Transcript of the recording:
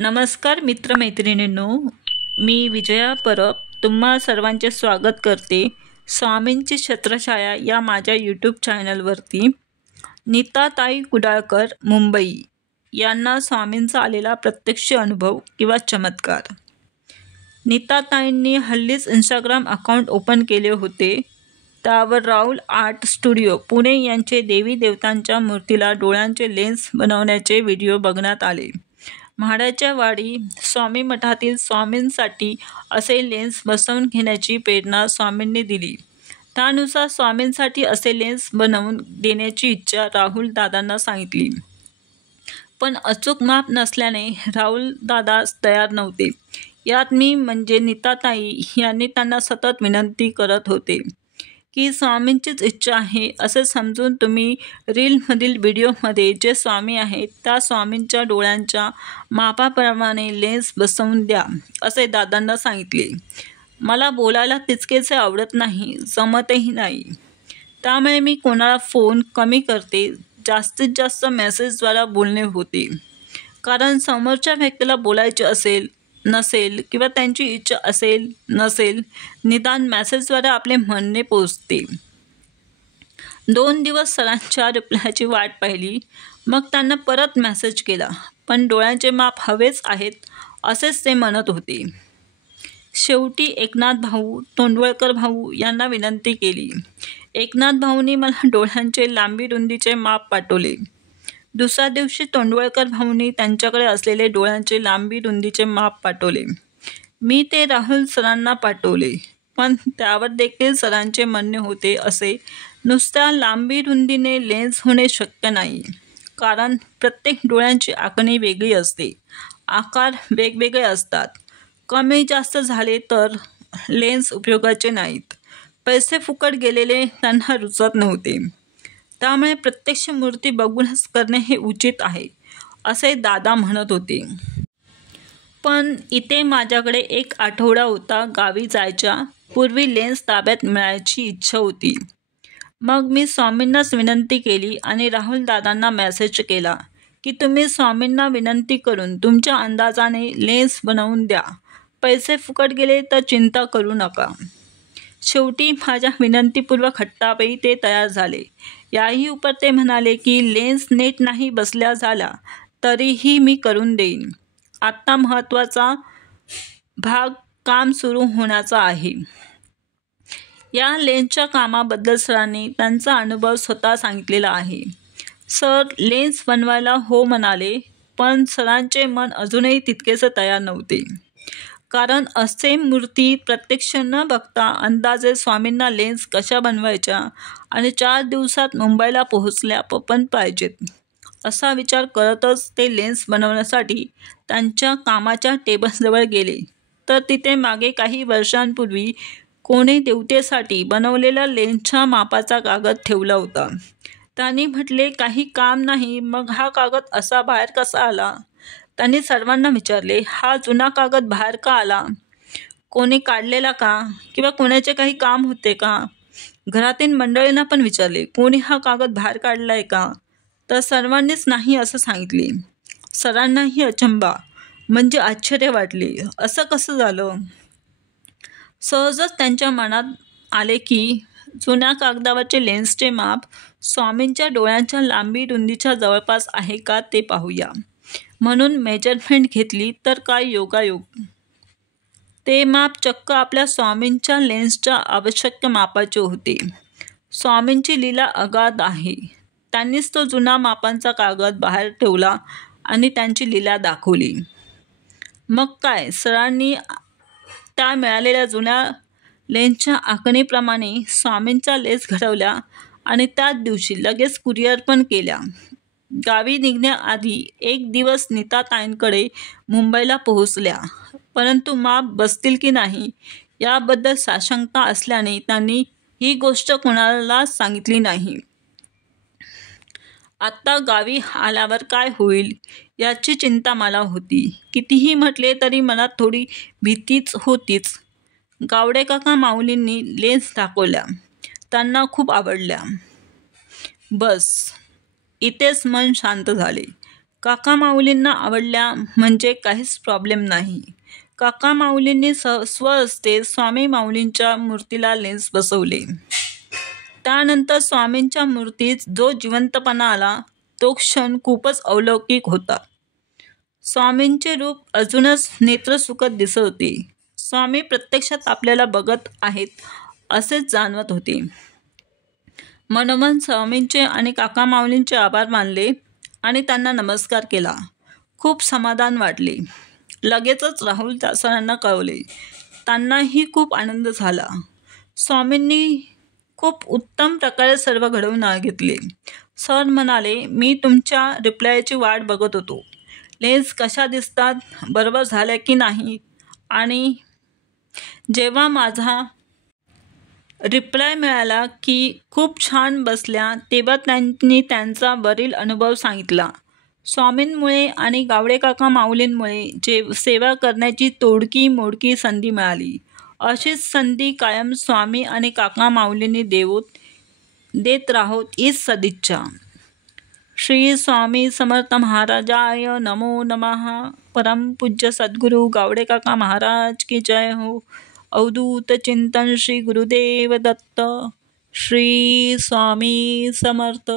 नमस्कार मित्रमैत्रिणींनो, मी विजया परब तुम्हा सर्वांचे स्वागत करते स्वामींची छत्रछाया या माझ्या यूट्यूब चॅनलवरती। नीताताई कुडाळकर मुंबई यांना स्वामींचा आलेला प्रत्यक्ष अनुभव किंवा चमत्कार। नीताताईंनी हल्लीच इंस्टाग्राम अकाउंट ओपन केले होते। त्यावर राहुल आर्ट स्टुडिओ पुणे यांचे देवी देवतांच्या मूर्तीला डोळ्यांचे लेन्स बनवण्याचे व्हिडिओ बघण्यात आले। म्हाड्याच्या वाडी स्वामी मठातील स्वामींसाठी असे लेन्स बसवून घेण्याची प्रेरणा स्वामींनी दिली। त्यानुसार स्वामींसाठी असे लेन्स बनवून देण्याची इच्छा राहुल दादांना सांगितली, पण अचूक माप नसल्याने राहुल दादा तयार नव्हते। यात मी म्हणजे नीताताई यांनी त्यांना सतत विनंती करत होते की स्वामींचीच इच्छा आहे असे समजून तुम्ही रीलमधील व्हिडिओमध्ये जे स्वामी आहेत त्या स्वामींच्या डोळ्यांच्या मापाप्रमाणे लेन्स बसवून द्या असे दादांना सांगितले। मला बोलायला तितकेसे आवडत नाही, जमतही नाही, त्यामुळे मी कोणाला फोन कमी करते, जास्तीत जास्त मेसेजद्वारा बोलणे होते। कारण समोरच्या व्यक्तीला बोलायचे असेल नसेल किंवा त्यांची इच्छा असेल नसेल, निदान मेसेजद्वारे आपले म्हणणे पोचते। 2 दिवस सरांच्या रिप्लायची वाट पाहिली, मग त्यांना परत मेसेज केला, पण डोळ्यांचे माप हवेच आहेत असेच ते म्हणत होते। शेवटी एकनाथ भाऊ तोंडवळकर भाऊ यांना विनंती केली। एकनाथ भाऊंनी मला डोळ्यांचे लांबी रुंदीचे माप पाठवले। दुसऱ्या दिवशी तोंडवळकर भाऊंनी त्यांच्याकडे असलेले डोळ्यांचे लांबी रुंदीचे माप पाठवले। मी ते राहुल सरांना पाठवले, पण त्यावर देखील सरांचे म्हणणे होते असे नुसत्या लांबी रुंदीने लेन्स होणे शक्य नाही, कारण प्रत्येक डोळ्यांची आखणी वेगळी असते, आकार वेगवेगळे असतात। कमी जास्त झाले तर लेन्स उपयोगाचे नाहीत। पैसे फुकट गेलेले त्यांना रुचत नव्हते, त्यामुळे प्रत्यक्ष मूर्ती बघूनच करणे हे उचित आहे असे दादा म्हणत होते। पण इथे माझ्याकडे 1 आठवडा होता, गावी जायच्या पूर्वी लेन्स ताब्यात मिळायची इच्छा होती। मग मी स्वामींनाच विनंती केली आणि राहुल दादांना मेसेज केला की तुम्ही स्वामींना विनंती करून तुमच्या अंदाजाने लेन्स बनवून द्या, पैसे फुकट गेले तर चिंता करू नका। शेवटी माझ्या विनंतीपूर्वक हट्टापायी ते तयार झाले। याही उपर ते म्हणाले की लेन्स नीट नाही बसल्या झाला तरीही मी करून देईन। आत्ता महत्त्वाचा भाग काम सुरू होण्याचा आहे। या लेन्सच्या कामाबद्दल सरांनी त्यांचा अनुभव स्वतः सांगितलेला आहे। सर लेन्स बनवायला हो म्हणाले, पण सरांचे मन अजूनही तितकेसे तयार नव्हते, कारण असे मूर्ती प्रत्यक्ष न बघता अंदाजे स्वामींना लेन्स कशा बनवायच्या आणि 4 दिवसात मुंबईला पोहोचल्या पण पाहिजेत असा विचार करतच ते लेन्स बनवण्यासाठी त्यांच्या कामाच्या टेबलजवळ गेले, तर तिथे मागे काही वर्षांपूर्वी कोणी देवतेसाठी बनवलेला लेन्सच्या मापाचा कागद ठेवला होता। त्यांनी म्हटले, काही काम नाही, मग हा कागद असा बाहेर कसा आला? त्यांनी सर्वांना विचारले, हा जुना कागद बाहेर का आला? कोणी काढलेला का? किंवा कोणाचे काही काम होते का? घरातील मंडळींना पण विचारले, कोणी हा कागद बाहेर काढलाय का? तर सर्वांनीच नाही असं सांगितले। सरांनाही अचंबा म्हणजे आश्चर्य वाटले, असं कसं झालं? सहजच त्यांच्या मनात आले की जुन्या कागदावरचे लेन्सचे माप स्वामींच्या डोळ्यांच्या लांबी रुंदीच्या जवळपास आहे का ते पाहूया। म्हणून मेजरमेंट घेतली तर काय योगायोग, ते माप चक्क आपल्या स्वामींच्या लेन्सच्या आवश्यक मापाचे होते। स्वामींची लीला अगाध आहे, त्यांनीच तो जुना मापांचा कागद बाहेर ठेवला आणि त्यांची लीला दाखवली। मग काय, सरांनी त्या मिळालेल्या जुन्या लेन्सच्या आखणीप्रमाणे स्वामींच्या लेन्स घडवल्या आणि त्याच दिवशी लगेच कुरिअर पण केल्या। गावी निघण्याआधी 1 दिवस नीताताईंकडे मुंबईला पोहोचल्या, परंतु माप बसतील की नाही याबद्दल साशंकता असल्याने त्यांनी ही गोष्ट कोणालाच सांगितली नाही। आत्ता गावी आल्यावर काय होईल याची चिंता मला होती। कितीही म्हटले तरी मनात थोडी भीतीच होतीच। गावडे काका माऊलींनी लेन्स दाखवल्या, त्यांना खूप आवडल्या। बस इथेच मन शांत झाले, काका माऊलींना आवडल्या म्हणजे काहीच प्रॉब्लेम नाही. काका माऊलींनी स्वहस्ते स्वामी माऊलींच्या मूर्तीला लेन्स बसवले. त्यानंतर स्वामींच्या मूर्तीत जो जिवंतपणा आला तो क्षण खूपच अलौकिक होता. स्वामींचे रूप अजूनच नेत्रसुखद दिसत होते. स्वामी प्रत्यक्षात आपल्याला बघत आहेत असेच जाणवत होते. मनोमन स्वामींचे आणि काका माऊलींचे आभार मानले आणि त्यांना नमस्कार केला. खूप समाधान वाटले. लगेचच राहुल सरांना कळवले. त्यांनाही खूप आनंद झाला. स्वामींनी खूप उत्तम प्रकारे सर्व घडवून घेतले. सर म्हणाले, मी तुमच्या रिप्लायची वाट बघत होतो. लेन्स कशा दिसतात, बरोबर झाल्या की नाही, आणि जेव्हा माझा रिप्लाय मिळाला की खूप छान बसल्या तेव्हा त्यांनी त्यांचा वरील अनुभव सांगितला. स्वामींमुळे आणि गावडे काका माऊलींमुळे जे सेवा करण्याची तोडकी मोडकी संधी मिळाली. अशीच संधी कायम स्वामी आणि काका माऊलींनी देत राहोत हीच सदिच्छा. श्री स्वामी समर्थ महाराजाय नमो नमः. परमपूज्य सद्गुरू गावडे काका महाराज की जय हो. अवधूत चिंतन श्री गुरुदेव दत्त. श्री स्वामी समर्थ.